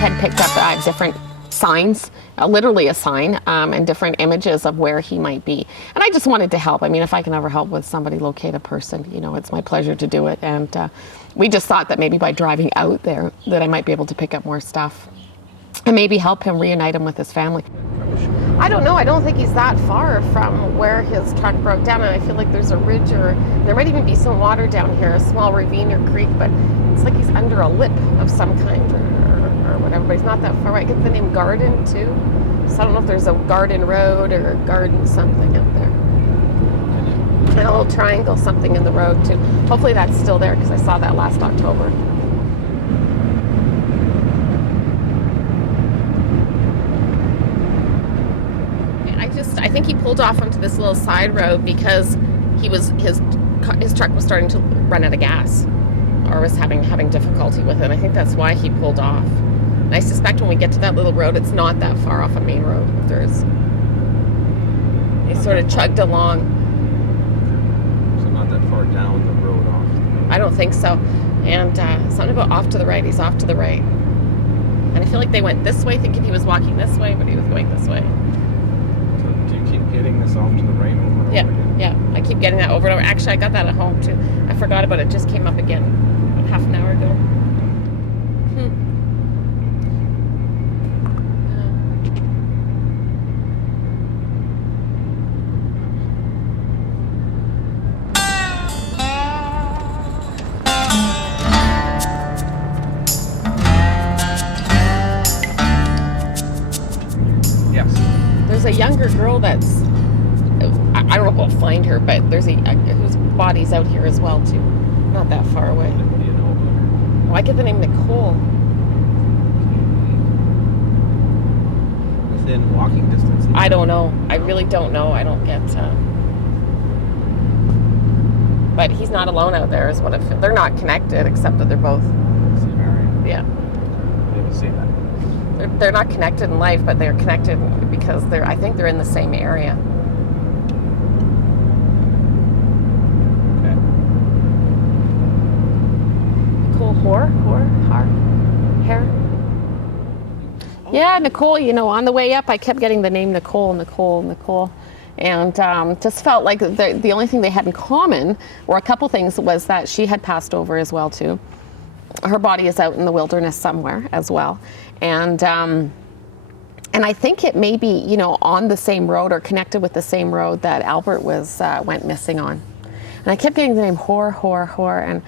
had picked up different signs, literally a sign, and different images of where he might be. And I just wanted to help. I mean, if I can ever help with somebody locate a person, you know, it's my pleasure to do it. And we just thought that maybe by driving out there that I might be able to pick up more stuff and maybe help him reunite him with his family. I don't know. I don't think he's that far from where his truck broke down, and I feel like there's a ridge, or there might even be some water down here, a small ravine or creek, but it's like he's under a lip of some kind or whatever, but he's not that far. I get the name Garden too, so I don't know if there's a Garden Road or a Garden something up there. And a little triangle something in the road too. Hopefully that's still there, because I saw that last October. I think he pulled off onto this little side road because his truck was starting to run out of gas, or was having difficulty with it. I think that's why he pulled off. And I suspect when we get to that little road, it's not that far off a main road. He sort of chugged along. So not that far down the road off. I don't think so. And something about off to the right. He's off to the right. And I feel like they went this way, thinking he was walking this way, but he was going this way. Do you keep getting this off to the right over and over again? Yeah, I keep getting that over and over. Actually, I got that at home too. I forgot about it. It just came up again half an hour ago. There's a younger girl that's, I don't know if we'll find her, but there's whose body's out here as well too, not that far away. What do you know about her? Well, I get the name Nicole. Within walking distance? I don't know. I really don't know. I don't get. But he's not alone out there, is what it feels. They're not connected, except that they're both. Same area. Yeah. I didn't see that. They're not connected in life, but they're connected because I think they're in the same area. Okay. Nicole Hair. Yeah, Nicole, you know, on the way up, I kept getting the name Nicole. And just felt like the only thing they had in common, or a couple things, was that she had passed over as well, too. Her body is out in the wilderness somewhere as well. And I think it may be, you know, on the same road or connected with the same road that Albert went missing on. And I kept getting the name Whore. And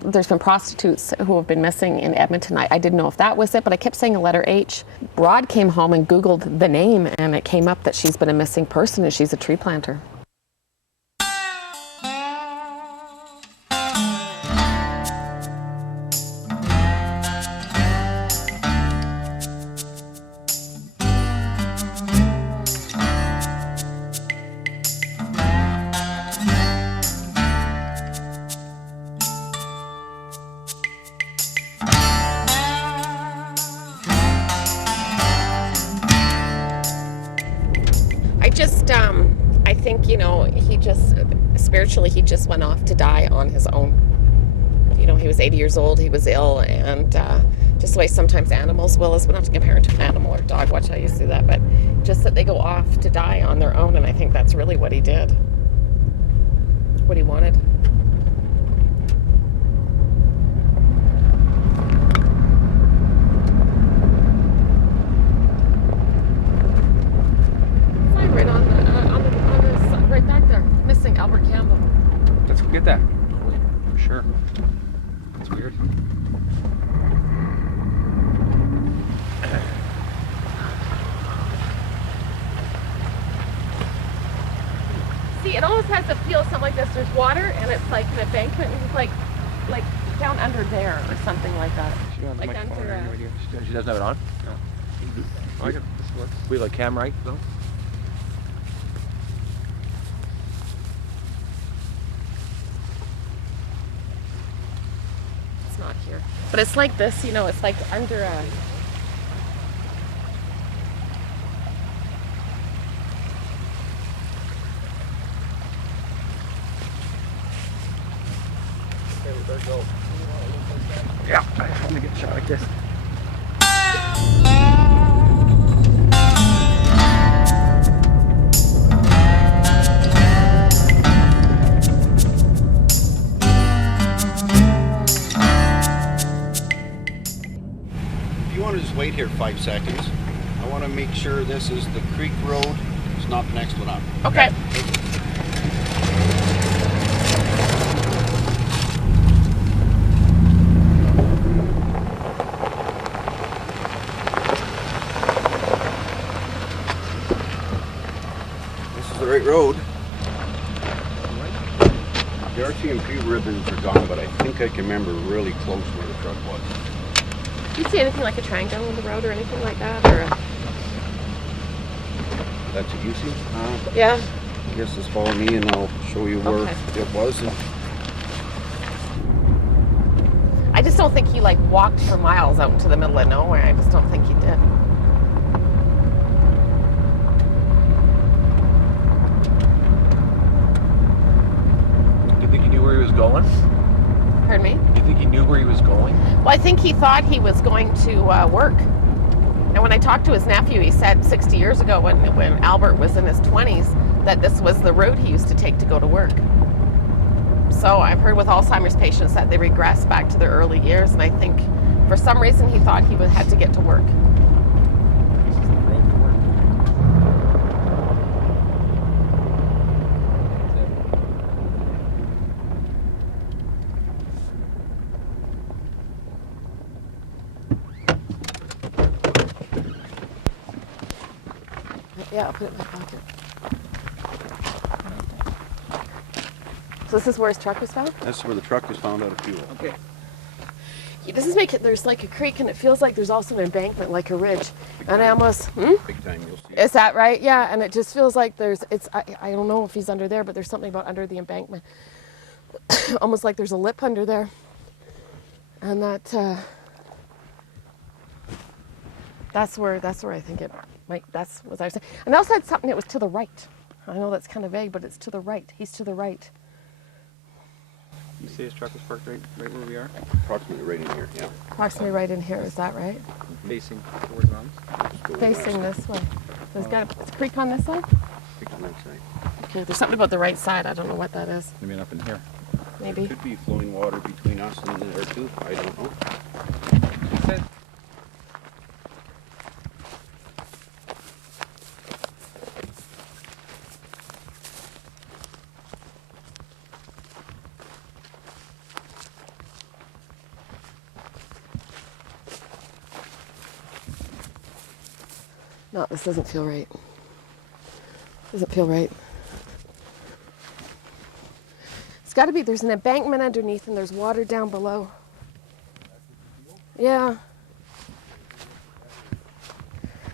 there's been prostitutes who have been missing in Edmonton. I didn't know if that was it, but I kept saying a letter H. Rod came home and Googled the name, and it came up that she's been a missing person and she's a tree planter. I think, you know, spiritually, he just went off to die on his own. You know, he was 80 years old, he was ill, and just the way sometimes animals will, is we don't have to compare it to an animal or dog, watch how you see that, but just that they go off to die on their own, and I think that's really what he did, what he wanted. Right back there, missing Albert Campbell. Let's go get that. For sure. That's weird. See, it almost has to feel something like this. There's water, and it's like an embankment, and it's like down under there or something like that. She doesn't have Like my phone under right here. She doesn't have it on? No. Oh, I got this works. We have a cam right though? It's not here. But it's like this, you know, it's like under a... Yeah, I have to get a shot like this. wait here 5 seconds. I want to make sure this is the creek road. It's not the next one up. Okay. This is the right road. The RCMP ribbons are gone, but I think I can remember really close where the truck was. Do you see anything like a triangle on the road or anything like that? Or That's what you see? yeah. I guess just follow me and I'll show you where Okay. it was. And I just don't think he like walked for miles out into the middle of nowhere. I just don't think he did. Do you think he knew where he was going? Pardon me? Do you think he knew where he was going? Well, I think he thought he was going to work. And when I talked to his nephew, he said 60 years ago when Albert was in his 20s that this was the route he used to take to go to work. So I've heard with Alzheimer's patients that they regress back to their early years, and I think for some reason he thought he had to get to work. This is the road to work. Yeah, I'll put it in my pocket. So this is where his truck was found? that's where the truck was found out of fuel. Okay. This is making, there's like a creek and it feels like there's also an embankment, like a ridge. And I almost, Big time, you'll see. Is that right? Yeah, and it just feels like I don't know if he's under there, but there's something about under the embankment. Almost like there's a lip under there. And that's where I think it might, that's what I was saying. And I also had something that was to the right. I know that's kind of vague, but it's to the right. He's to the right. You see his truck was parked right where we are? Approximately right in here, yeah. Approximately right in here, is that right? Facing towards mountains. Just go Facing west. this way. There's got a creek on this side? Creek on that side. Okay, there's something about the right side. I don't know what that is. I mean, up in here. Maybe. Could be flowing water between us and there too. I don't know. He said. No, this doesn't feel right. Doesn't feel right. It's got to be, there's an embankment underneath and there's water down below. Yeah.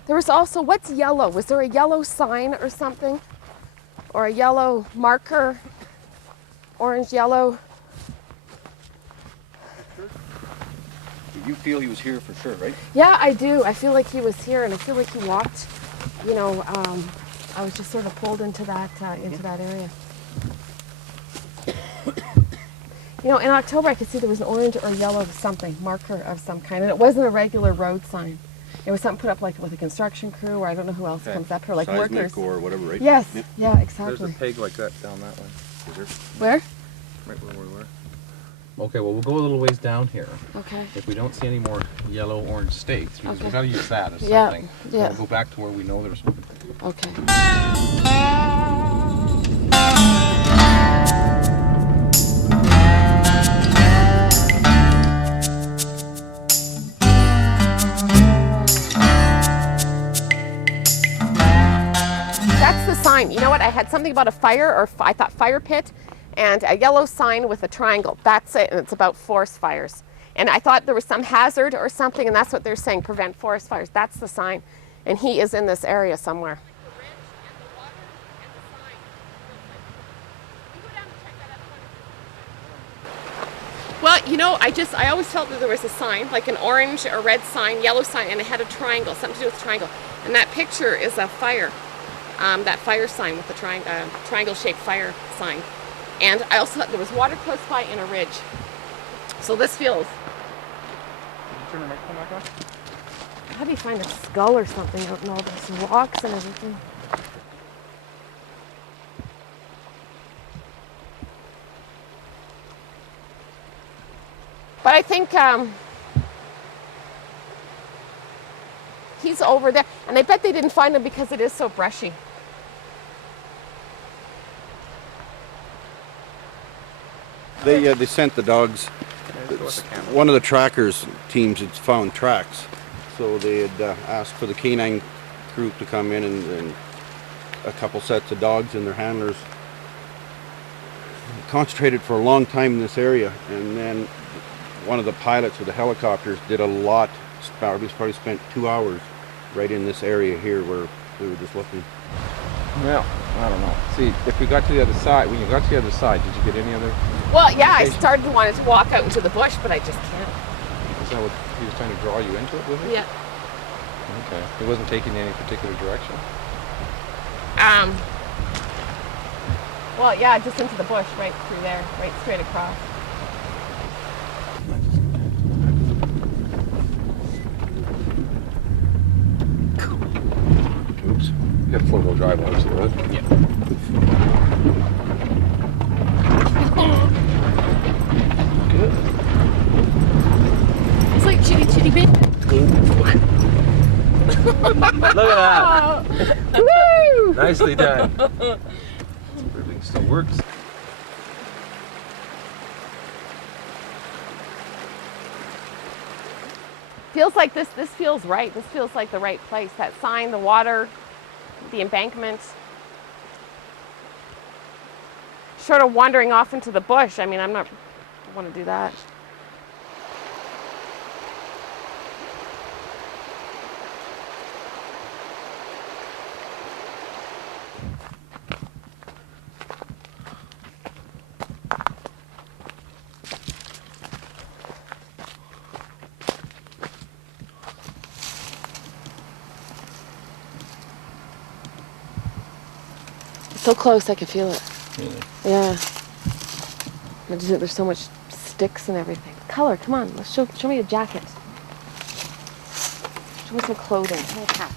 There was also, what's yellow? Was there a yellow sign or something? Or a yellow marker? Orange, yellow? You feel he was here for sure, right? Yeah, I do. I feel like he was here, and I feel like he walked. You know, I was just sort of pulled into that area. You know, in October, I could see there was an orange or yellow something marker of some kind, and it wasn't a regular road sign. It was something put up like with a construction crew, or I don't know who else comes up here, like Seismic workers. or whatever, right? Yes. Yep. Yeah, There's exactly. a peg like that down that way. Is there? Where? Right where we were. Okay, well, we'll go a little ways down here. Okay. If we don't see any more yellow orange stakes, because Okay. we gotta use that as Yeah, something. yeah. So we'll go back to where we know there's. Okay. That's the sign. You know what? I had something about a fire, or I thought fire pit, and a yellow sign with a triangle. That's it, and it's about forest fires. And I thought there was some hazard or something, and that's what they're saying, prevent forest fires. That's the sign. And he is in this area somewhere. Well, you know, I always felt that there was a sign, like an orange or red sign, yellow sign, and it had a triangle, something to do with a triangle. And that picture is a fire, that fire sign with the triangle-shaped fire sign. And I also thought there was water close by in a ridge. So this feels, Turn the microphone back on. how do you find a skull or something out in all these rocks and everything? But I think He's over there. And I bet they didn't find him because it is so brushy. They sent the dogs. One of the trackers teams had found tracks, so they had asked for the canine group to come in and a couple sets of dogs and their handlers concentrated for a long time in this area, and then one of the pilots of the helicopters did a lot. Probably spent 2 hours right in this area here where we were just looking. Well, I don't know. See, if we got to the other side, when you got to the other side, did you get any other? Well, yeah, I started wanted to walk out into the bush, but I just can't. Is that what he was trying to draw you into it with it? Yeah. Okay. He wasn't taking any particular direction? Well, yeah, just into the bush, right through there, right straight across. Oops. You got 4-wheel drive on us, right? Yeah. Good. It's like chitty bit. Look at that. Woo! Nicely done. Everything still works. Feels like this feels right. This feels like the right place. That sign, the water, the embankment. Short of wandering off into the bush. I mean, I want to do that. So close, I could feel it. Really? Yeah. There's so much sticks and everything. Color, come on. Let's show me a jacket. Show me some clothing. Show me a hat.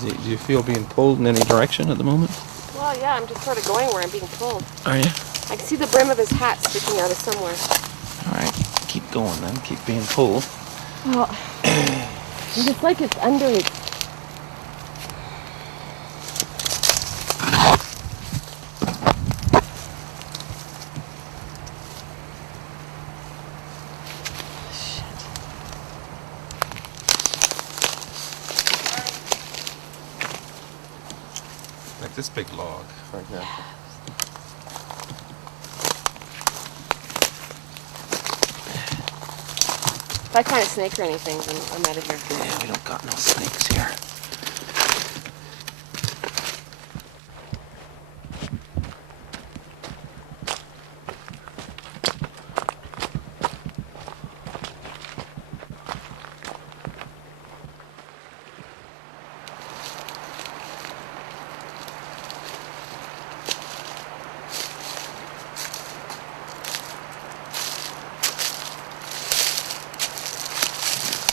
Do you feel being pulled in any direction at the moment? Well, yeah, I'm just sort of going where I'm being pulled. Are you? I can see the brim of his hat sticking out of somewhere. All right. Keep going then. Keep being pulled. Well, it's like it's under it. Like this big log, for example. If I find a snake or anything, then I'm out of here. Yeah, we don't got no snakes here.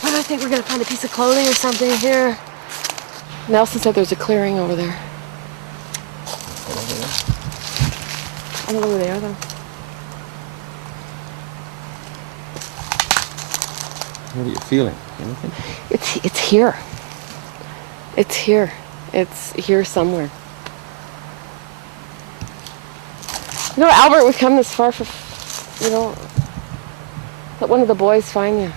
I think we're gonna find a piece of clothing or something here. Nelson said there's a clearing over there. Over there. I don't know where they are though. What are you feeling? Anything? It's here. It's here. It's here somewhere. You know, Albert would come this far for, you know, let one of the boys find you.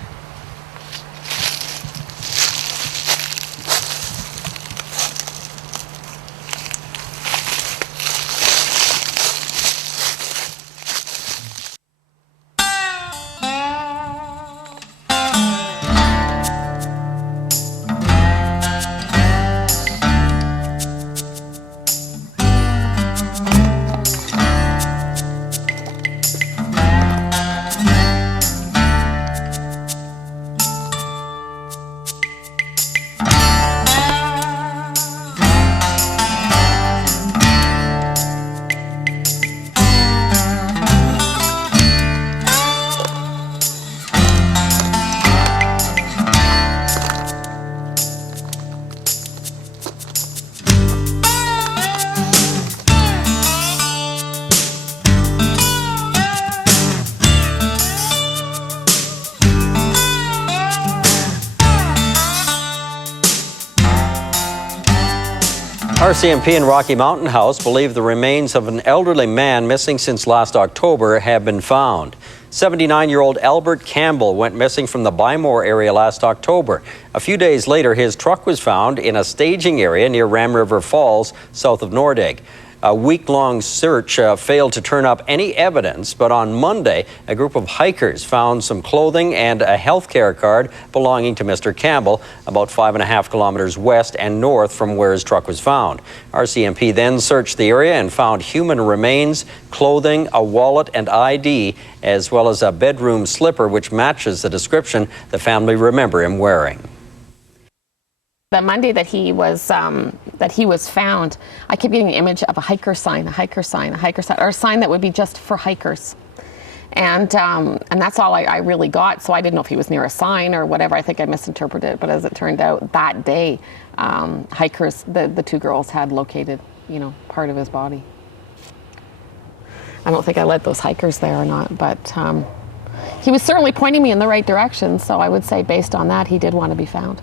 RCMP and Rocky Mountain House believe the remains of an elderly man missing since last October have been found. 79-year-old Albert Campbell went missing from the Bymore area last October. A few days later, his truck was found in a staging area near Ram River Falls, south of Nordegg. A week-long search failed to turn up any evidence, but on Monday, a group of hikers found some clothing and a health care card belonging to Mr. Campbell, about 5.5 kilometers west and north from where his truck was found. RCMP then searched the area and found human remains, clothing, a wallet and ID, as well as a bedroom slipper which matches the description the family remember him wearing. The Monday that he was found, I kept getting the image of a hiker sign, or a sign that would be just for hikers. And that's all I really got. So I didn't know if he was near a sign or whatever. I think I misinterpreted it. But as it turned out, that day, hikers, the two girls had located, part of his body. I don't think I led those hikers there or not, but he was certainly pointing me in the right direction. So I would say based on that, he did want to be found.